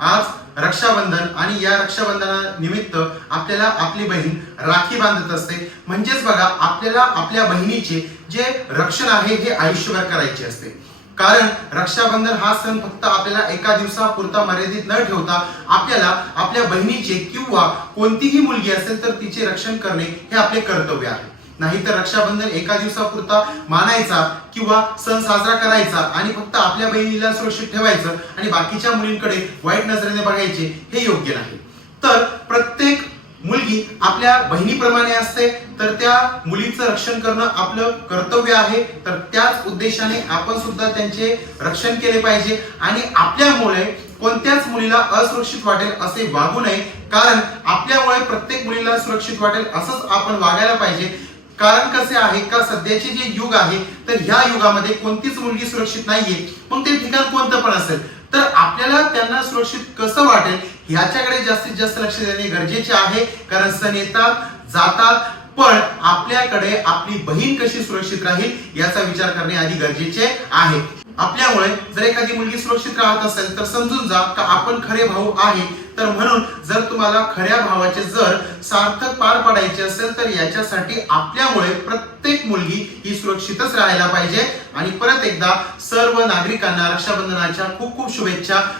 आज रक्षाबंधन आणि या रक्षाबंधनानिमित्त आपल्याला आपली बहीण राखी बांधत असते। म्हणजेच बघा, आपल्याला आपल्या बहिणीचे जे रक्षण आहे हे आयुष्यभर करायचे असते। कारण रक्षाबंधन हा सण फक्त आपल्याला एका दिवसापुरता मर्यादित न ठेवता आपल्याला आपल्या बहिणीचे किंवा कोणतीही मुलगी असेल तर तिचे रक्षण करणे हे आपले कर्तव्य आहे। नाहीतर रक्षाबंधन एका दिवसापुरता मानायचा किंवा सण साजरा करायचा आणि फक्त आपल्या बहिणीला सुरक्षित ठेवायचं आणि बाकीच्या मुलींकडे वाईट नजरेने बघायचे हे योग्य नाही। तर प्रत्येक मुलगी आपल्या बहिणीप्रमाणे असते, तर त्या मुलीचं रक्षण करणं आपलं कर्तव्य आहे। तर त्याच उद्देशाने आपण सुद्धा त्यांचे रक्षण केले पाहिजे आणि आपल्यामुळे कोणत्याच मुलीला असुरक्षित वाटेल असे वागू नये। कारण आपल्यामुळे प्रत्येक मुलीला सुरक्षित वाटेल असंच आपण वागायला पाहिजे। कारण कसे आहे का, सध्याचे जे युग आहे तर ह्या युगामध्ये कोणतीच मुलगी सुरक्षित नाहीये, मग ते ठिकाण कोणतं पण असेल तर आपल्याला त्यांना सुरक्षित कसं वाटेल ह्याच्याकडे जास्तीत जास्त लक्ष देणे गरजेचे आहे। कारण सण येतात जातात, पण आपल्याकडे आपली बहीण कशी सुरक्षित राहील याचा विचार करणे आधी गरजेचे आहे। आपल्यामुळे जर एखादी मुलगी सुरक्षित राहत असेल तर समजून जा का आपण खरे भाऊ आहे। तर म्हणून जर तुम्हाला खऱ्या भावाचे जर सार्थक पार पाडायचे असेल तर याच्यासाठी आपल्यामुळे प्रत्येक मुलगी ही सुरक्षितच राहायला पाहिजे। आणि परत एकदा सर्व नागरिकांना रक्षाबंधनाच्या खूप खूप शुभेच्छा।